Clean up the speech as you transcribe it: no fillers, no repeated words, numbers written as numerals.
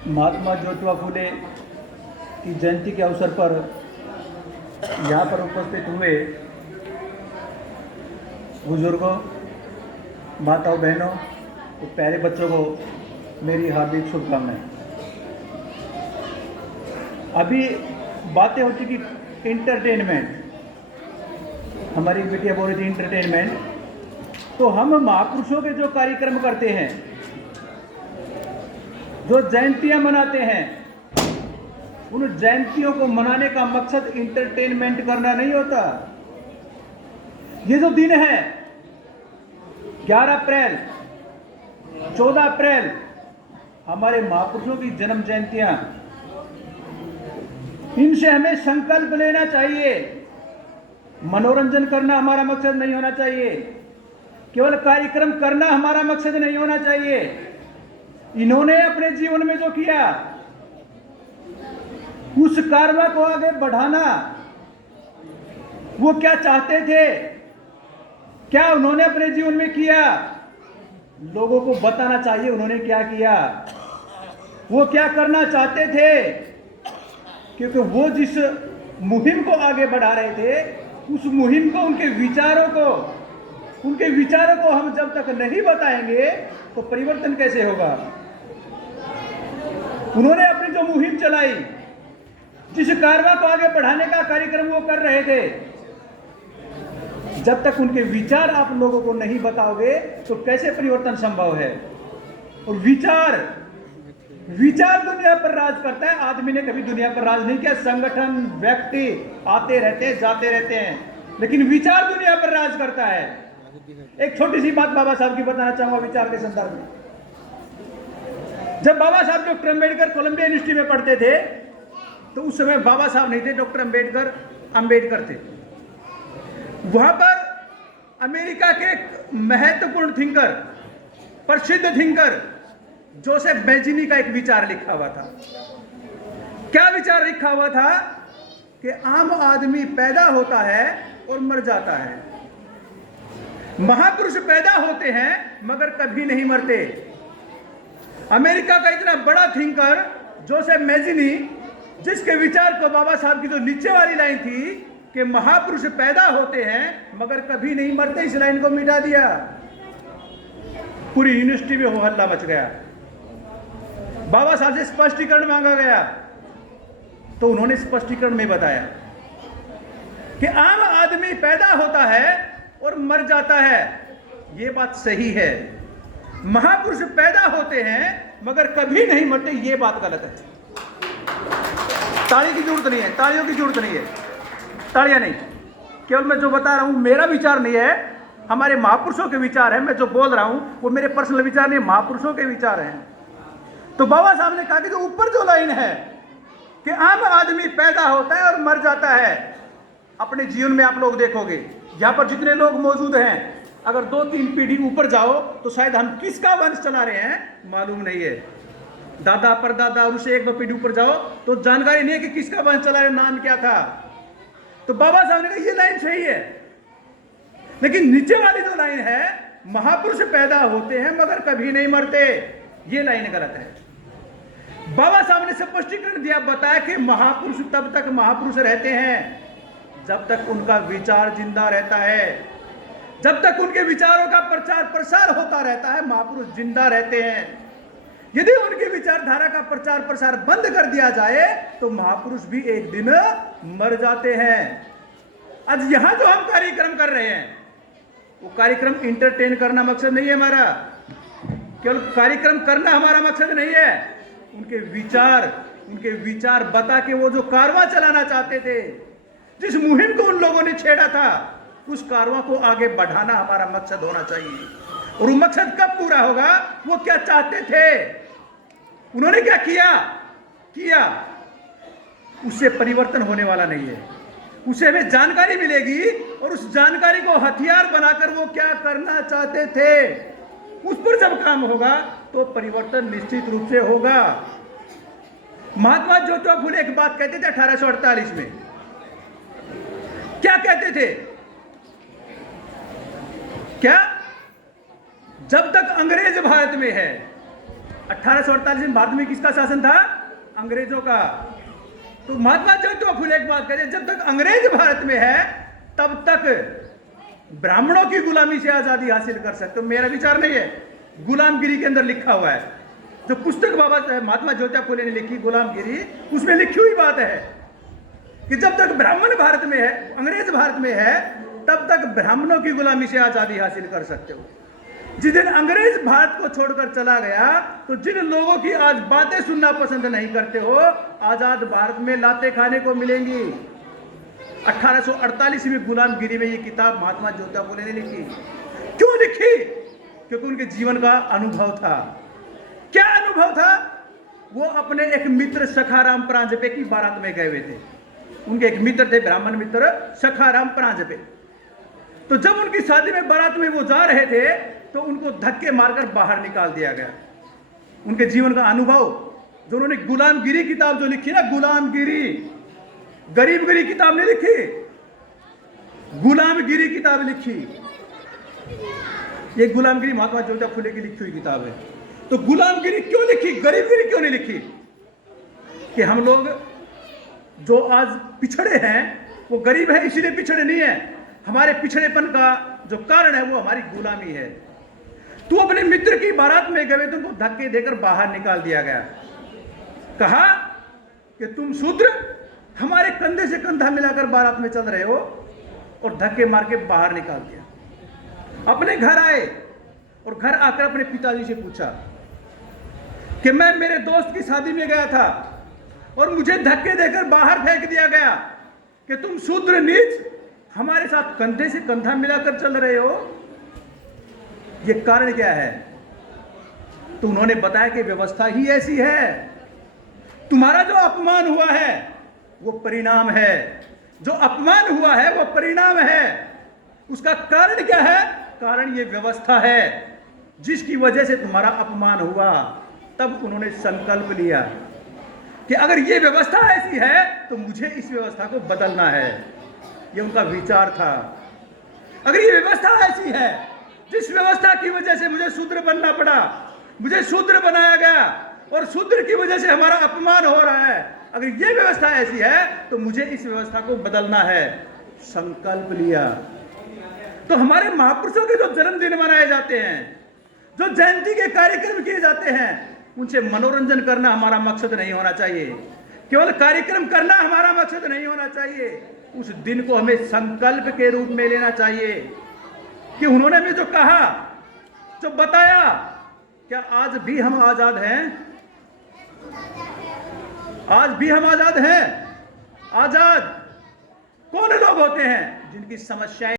महात्मा ज्योतिबा फुले की जयंती के अवसर पर यहाँ पर उपस्थित हुए बुजुर्गों, माताओं, बहनों और प्यारे बच्चों को मेरी हार्दिक शुभकामनाएं। अभी बातें होती कि इंटरटेनमेंट, हमारी बेटियां बोल रही थी इंटरटेनमेंट, तो हम महापुरुषों के जो कार्यक्रम करते हैं, जो जयंतियां मनाते हैं, उन जयंतियों को मनाने का मकसद इंटरटेनमेंट करना नहीं होता। ये जो दिन है 11 अप्रैल, 14 अप्रैल, हमारे महापुरुषों की जन्म जयंतियां, इनसे हमें संकल्प लेना चाहिए। मनोरंजन करना हमारा मकसद नहीं होना चाहिए, केवल कार्यक्रम करना हमारा मकसद नहीं होना चाहिए। इन्होंने अपने जीवन में जो किया, उस कार्य को आगे बढ़ाना, वो क्या चाहते थे, क्या उन्होंने अपने जीवन में किया, लोगों को बताना चाहिए उन्होंने क्या किया, वो क्या करना चाहते थे। क्योंकि वो जिस मुहिम को आगे बढ़ा रहे थे, उस मुहिम को, उनके विचारों को हम जब तक नहीं बताएंगे तो परिवर्तन कैसे होगा। उन्होंने अपनी जो मुहिम चलाई, जिस कार्य को आगे बढ़ाने का कार्यक्रम वो कर रहे थे, जब तक उनके विचार आप लोगों को नहीं बताओगे तो कैसे परिवर्तन संभव है। और विचार दुनिया पर राज करता है। आदमी ने कभी दुनिया पर राज नहीं किया। संगठन, व्यक्ति आते रहते हैं, जाते रहते हैं, लेकिन विचार दुनिया पर राज करता है। एक छोटी सी बात बाबा साहब की बताना चाहूंगा विचार के संदर्भ में। जब बाबा साहब डॉक्टर अम्बेडकर कोलंबिया यूनिवर्सिटी में पढ़ते थे, तो उस समय बाबा साहब नहीं थे, डॉक्टर अम्बेडकर थे। वहां पर अमेरिका के महत्वपूर्ण थिंकर, प्रसिद्ध थिंकर जोसेफ बेंजामिन का एक विचार लिखा हुआ था। क्या विचार लिखा हुआ था कि आम आदमी पैदा होता है और मर जाता है, महापुरुष पैदा होते हैं मगर कभी नहीं मरते। अमेरिका का इतना बड़ा थिंकर जोसेफ बेंजामिन, जिसके विचार को बाबा साहब की जो नीचे वाली लाइन थी कि महापुरुष पैदा होते हैं मगर कभी नहीं मरते, इस लाइन को मिटा दिया। पूरी यूनिवर्सिटी में हो हल्ला मच गया। बाबा साहब से स्पष्टीकरण मांगा गया तो उन्होंने स्पष्टीकरण में बताया कि आम आदमी पैदा होता है और मर जाता है, यह बात सही है। महापुरुष पैदा होते हैं मगर कभी नहीं मरते, यह बात गलत है। ताली की जरूरत नहीं है, तालियों की जरूरत नहीं है, तालियां नहीं। केवल मैं जो बता रहा हूं मेरा विचार नहीं है, हमारे महापुरुषों के विचार है। मैं जो बोल रहा हूं वो मेरे पर्सनल विचार नहीं, महापुरुषों के विचार हैं। तो बाबा साहब ने कहा कि जो ऊपर जो लाइन है कि आम आदमी पैदा होता है और मर जाता है, अपने जीवन में आप लोग देखोगे यहां पर जितने लोग मौजूद हैं, अगर 2-3 पीढ़ी ऊपर जाओ तो शायद हम किसका वंश चला रहे हैं मालूम नहीं है। दादा, परदादा, और उससे 1-2 पीढ़ी ऊपर जाओ तो जानकारी नहीं है कि किसका वंश चला रहे, नाम क्या था। तो बाबा साहब ने कहा यह लाइन सही है, लेकिन नीचे वाली जो लाइन है, महापुरुष पैदा होते हैं मगर कभी नहीं मरते, ये लाइन गलत है। बाबा साहब ने स्पष्टीकरण दिया, बताया कि महापुरुष तब तक महापुरुष रहते हैं जब तक उनका विचार जिंदा रहता है, जब तक उनके विचारों का प्रचार प्रसार होता रहता है, महापुरुष जिंदा रहते हैं। यदि उनकी विचारधारा का प्रचार प्रसार बंद कर दिया जाए तो महापुरुष भी एक दिन मर जाते हैं। आज यहां जो हम कार्यक्रम कर रहे हैं, वो कार्यक्रम इंटरटेन करना मकसद नहीं है हमारा, केवल कार्यक्रम करना हमारा मकसद नहीं है। उनके विचार बता के वो जो कारवां चलाना चाहते थे, जिस मुहिम को उन लोगों ने छेड़ा था, उस कारवां को आगे बढ़ाना हमारा मकसद होना चाहिए। और वो मकसद कब पूरा होगा, वो क्या चाहते थे, उन्होंने क्या किया, उससे परिवर्तन होने वाला नहीं है। उसे हमें जानकारी मिलेगी और उस जानकारी को हथियार बनाकर वो क्या करना चाहते थे, उस पर जब काम होगा तो परिवर्तन निश्चित रूप से होगा। महात्मा ज्योतिबा फुले एक बात कहते थे 1848 में, क्या कहते थे, क्या जब तक अंग्रेज भारत में है 1848 में भारत में किसका शासन था? अंग्रेजों का। तो महात्मा ज्योतिबा फुले एक बात करें, जब तक अंग्रेज भारत में है तब तक ब्राह्मणों की गुलामी से आजादी हासिल कर सकते हो। मेरा विचार नहीं है, गुलामगिरी के अंदर लिखा हुआ है। जो पुस्तक बाबा महात्मा ज्योतिबा फुले ने लिखी गुलामगिरी, उसमें लिखी हुई बात है कि जब तक ब्राह्मण भारत में है, अंग्रेज भारत में है, तब तक ब्राह्मणों की गुलामी से आजादी हासिल कर सकते हो। जिस दिन अंग्रेज भारत को छोड़कर चला गया, तो जिन लोगों की आज बातें सुनना पसंद नहीं करते हो, आजाद भारत में लाते खाने को मिलेंगी। 1848 में गुलामगिरी में ये किताब महात्मा ज्योतिबा फुले ने लिखी। क्यों लिखी? क्योंकि उनके जीवन का अनुभव था। क्या अनुभव था? वो अपने एक मित्र सखाराम प्रांजपे की बारात में गए हुए थे। उनके एक मित्र थे, ब्राह्मण मित्र सखाराम प्रांजपे। तो जब उनकी शादी में बारात में वो जा रहे थे, तो उनको धक्के मारकर बाहर निकाल दिया गया। उनके जीवन का अनुभव जो उन्होंने गुलामगिरी किताब जो लिखी ना, गुलामगिरी, गरीबगिरी किताब नहीं लिखी, गुलामगिरी किताब लिखी। ये गुलामगिरी महात्मा ज्योतिबा फुले की लिखी हुई किताब है। तो गुलामगिरी क्यों लिखी, गरीबगिरी क्यों नहीं लिखी? कि हम लोग जो आज पिछड़े हैं वो गरीब है इसीलिए पिछड़े नहीं है। हमारे पिछड़ेपन का जो कारण है वो हमारी गुलामी है। तू अपने मित्र की बारात में गए, तुमको धक्के देकर बाहर निकाल दिया गया। कहा कि तुम शूद्र, हमारे कंधे से कंधा मिलाकर बारात में चल रहे हो, और धक्के मार के बाहर निकाल दिया। अपने घर आए और घर आकर अपने पिताजी से पूछा कि मैं मेरे दोस्त की शादी में गया था और मुझे धक्के देकर बाहर फेंक दिया गया कि तुम शूद्र नीच हमारे साथ कंधे से कंधा मिलाकर चल रहे हो, ये कारण क्या है? तो उन्होंने बताया कि व्यवस्था ही ऐसी है। तुम्हारा जो अपमान हुआ है वो परिणाम है, जो अपमान हुआ है वो परिणाम है। उसका कारण क्या है? कारण ये व्यवस्था है जिसकी वजह से तुम्हारा अपमान हुआ। तब उन्होंने संकल्प लिया कि अगर ये व्यवस्था ऐसी है तो मुझे इस व्यवस्था को बदलना है। ये उनका विचार था। अगर ये व्यवस्था ऐसी है जिस व्यवस्था की वजह से मुझे शूद्र बनना पड़ा, मुझे शूद्र बनाया गया और शूद्र की वजह से हमारा अपमान हो रहा है, अगर ये व्यवस्था ऐसी है तो मुझे इस व्यवस्था को बदलना है। संकल्प लिया। तो हमारे महापुरुषों के जो जन्मदिन मनाए जाते हैं, जो जयंती के कार्यक्रम किए जाते हैं, उनसे मनोरंजन करना हमारा मकसद नहीं होना चाहिए। केवल कार्यक्रम करना हमारा मकसद नहीं होना चाहिए। उस दिन को हमें संकल्प के रूप में लेना चाहिए कि उन्होंने हमें जो कहा, जो बताया, क्या आज भी हम आजाद हैं? आज भी हम आजाद हैं? आजाद कौन लोग होते हैं? जिनकी समस्याएं